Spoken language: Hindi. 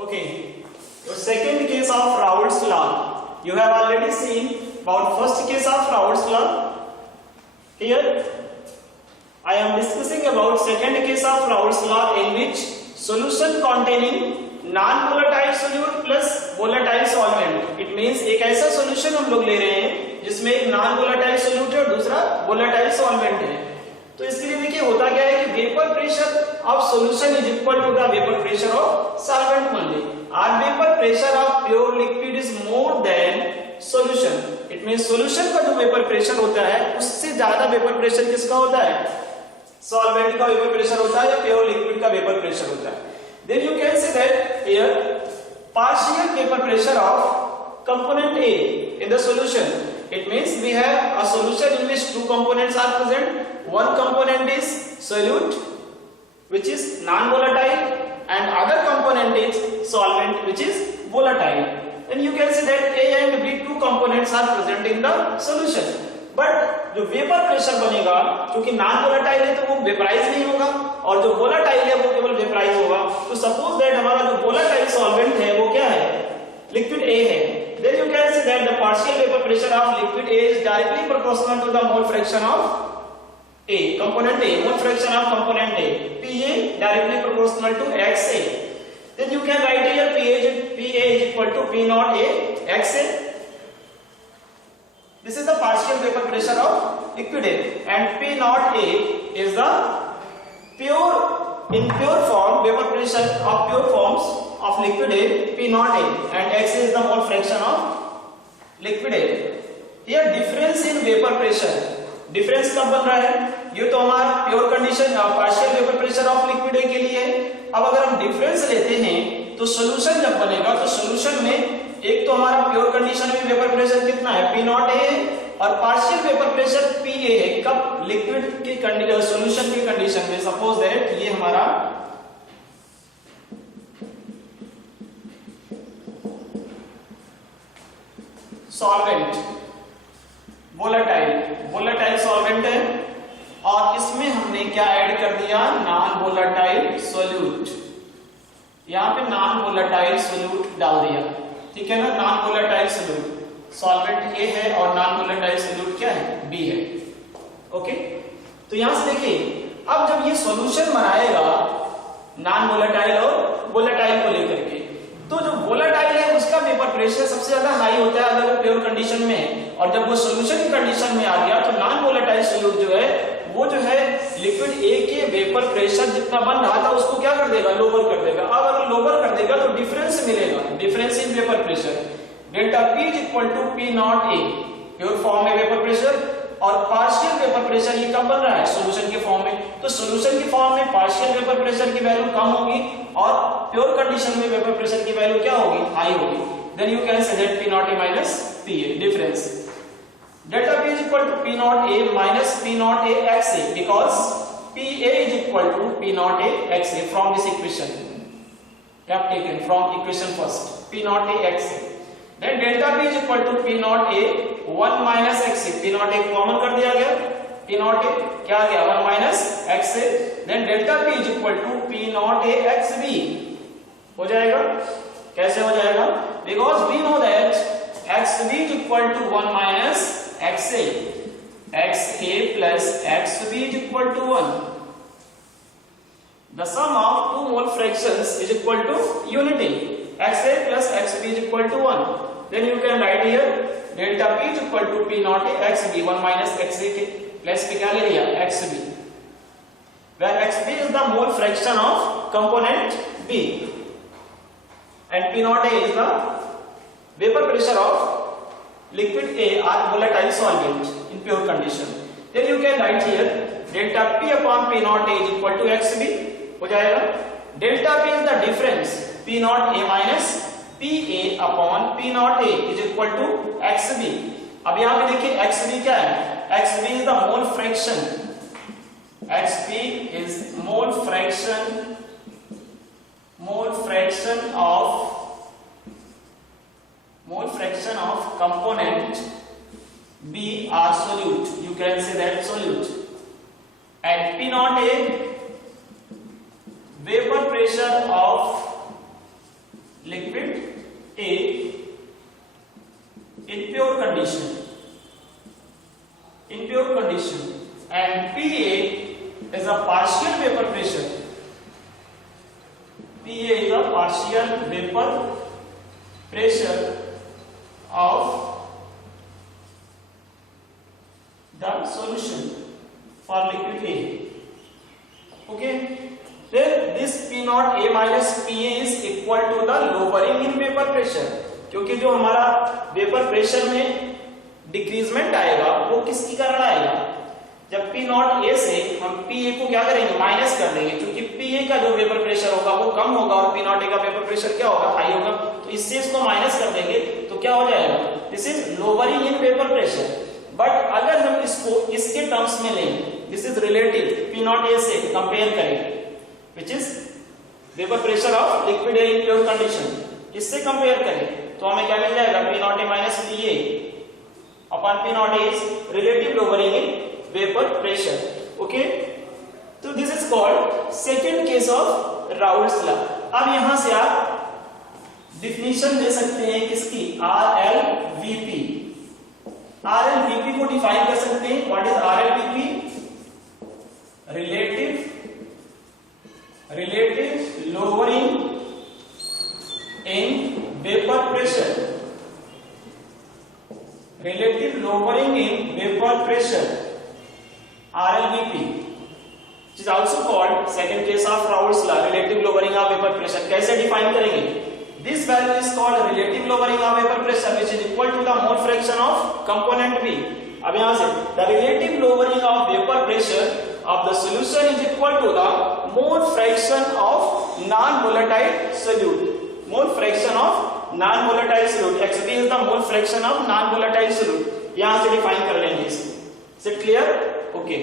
Okay. So second case of Raoult's law. You have already seen about first case of Raoult's law. Here I am discussing about second case of Raoult's law in which solution containing non-volatile solute plus volatile solvent. It means एक ऐसा solution हम लोग ले रहे हैं जिसमें एक non-volatile solute है और दूसरा volatile solvent है. तो इसके लिए देखिए होता क्या है कि vapour pressure of solution is equal to the vapour pressure of solvent मान ली. और vapour pressure of pure liquid is more than solution. It means solution का जो वेपर प्रेशर होता है उससे ज्यादा वेपर प्रेशर किसका होता है? सॉल्वेंट का वेपर प्रेशर होता है या प्योर लिक्विड का वेपर प्रेशर होता है. Then you can say that here partial vapour pressure of component A in the solution. It means we have a solution in which two components are present. One component is solute which is non-volatile and other component is solvent which is volatile. Then you can see that A and B two components are present in the solution. But जो वेपर प्रेशर बनेगा क्योंकि नॉन वोलेटाइल है तो वो वेपराइज नहीं होगा और जो वोलेटाइल है वो केवल वेपराइज होगा. तो सपोज दैट हमारा जो वोलेटाइल सॉल्वेंट है वो क्या है? लिक्विड A है. Then you can say that the partial vapor pressure of liquid A is directly proportional to the mole fraction of A, component A, mole fraction of component A, PA directly proportional to XA. Then you can write here PA is equal to P naught A XA. This is the partial vapor pressure of liquid A, and P naught A is the pure form vapor pressure of pure forms of liquid A, P naught A, and X is the mole fraction of liquid A. Here difference in vapor pressure. difference कब बन रहा है? ये तो हमारा pure condition partial vapour pressure of liquid A के लिए है. अब अगर हम डिफरेंस लेते हैं तो सॉल्यूशन जब बनेगा तो सॉल्यूशन में एक तो हमारा प्योर कंडीशन में वेपर प्रेशर कितना है? P naught A है और पार्शियल वेपर प्रेशर PA है. कब? लिक्विड की कंडीशन सॉल्यूशन की कंडीशन में. सपोज दैट ये हमारा सॉल्वेंट वोलेटाइल सॉल्वेंट है और इसमें हमने क्या ऐड कर दिया? Non volatile solute. यहां पे नॉन वोलेटाइल सोल्यूट डाल दिया. ठीक है ना? Non volatile solute solvent A है और नॉन वोलेटाइल सोल्यूट क्या है? B है. ओके, तो यहां से देखिए अब जब ये सॉल्यूशन बनाएगा नॉन वोलेटाइल और वोलेटाइल को लेकर के, तो जो वोलेटाइल है उसका वेपर प्रेशर सबसे ज्यादा हाई होता है अगर वो प्योर कंडीशन में है. और जब वो सॉल्यूशन की कंडीशन में आ गया तो नॉन वोलेटाइल सोल्यूट जो है वो जो है लिक्विड A के वेपर प्रेशर जितना बन रहा था उसको क्या कर देगा? लोअर कर देगा. अब अगर लोअर कर देगा तो डिफरेंस मिलेगा, difference in vapour pressure. Delta P is equal to P naught A pure form में वेपर प्रेशर और पार्शियल वेपर प्रेशर ये कब बन रहा है? सॉल्यूशन के फॉर्म में. तो सॉल्यूशन के फॉर्म में पार्शियल वेपर प्रेशर की वैल्यू कम होगी और प्योर कंडीशन में वेपर प्रेशर की वैल्यू क्या होगी? हाई होगी. Then you can say that P naught A minus PA difference. Delta P is equal to P naught A minus P naught A XA because PA is equal to P naught A XA from this equation. Have taken from equation first P naught A XA. Then delta P is equal to P naught A 1 minus XA. P naught A common कर दिया गया. P naught A क्या आ गया? 1 minus XA. Then delta P is equal to P naught A XB हो जाएगा. कैसे हो जाएगा? Because we know that XB is equal to 1 minus XA. XA plus XB is equal to 1. The sum of two mole fractions is equal to unity. XA plus XB is equal to 1. Then you can write here delta P is equal to P naught A XB 1 minus XA के प्लस पे क्या ले लिया? XB. Where XB is the mole fraction of component B and P naught A is the vapor pressure of liquid A or volatile solvent in pure condition. Then you can write here delta P upon P naught A is equal to XB हो जाएगा. Delta P is the difference P naught A minus PA upon P naught A is equal to XB. अब यहाँ पे देखिए XB क्या है? XB is the mole fraction. XB is mole fraction of component B or solute. You can say that solute. And P naught A vapor pressure of A in pure condition, and PA is a partial vapor pressure. PA is a partial vapor pressure of the solution for liquid A. Okay, then this P naught A minus PA is equal to the lowering in vapor pressure, क्योंकि जो हमारा वेपर प्रेशर में डिक्रीजमेंट आएगा वो किसके कारण आएगा, जब P नॉट A से हम PA को क्या करेंगे, माइनस कर देंगे, क्योंकि PA का जो वेपर प्रेशर होगा वो कम होगा और P नॉट A का वेपर प्रेशर क्या होगा, हाई होगा, तो इससे इसको माइनस कर देंगे तो क्या हो जाएगा, this is lowering in vapour pressure. But अगर हम इसको इसके टर्म्स में लेंगे, this is relative, P naught A से कंपेयर करेंगे, which is vapour pressure of liquid air in pure condition, इससे कंपेयर करें तो हमें क्या मिल जाएगा, P naught A minus PA upon P naught A is relative lowering in vapour pressure. Okay, तो this is called second case of Raoult's law. अब यहां से आप डिफिनीशन दे सकते हैं किसकी, RLVP। RLVP को डिफाइन कर सकते हैं, what is RLVP, relative lowering in vapor pressure, relative lowering in vapor pressure, RLVP, which is also called second case of Raoult's law, relative lowering of vapor pressure। कैसे डिफाइन करेंगे, this value is called relative lowering of vapor pressure which is equal to the mole fraction of component B। अब यहां से the relative lowering of vapor pressure of the solution is equal to the mole fraction of non-volatile solute, mole fraction of non-volatile solute, XB is the mole fraction of non-volatile solute। यहां से डिफाइन कर लेंगे इसको। Is it clear? Okay।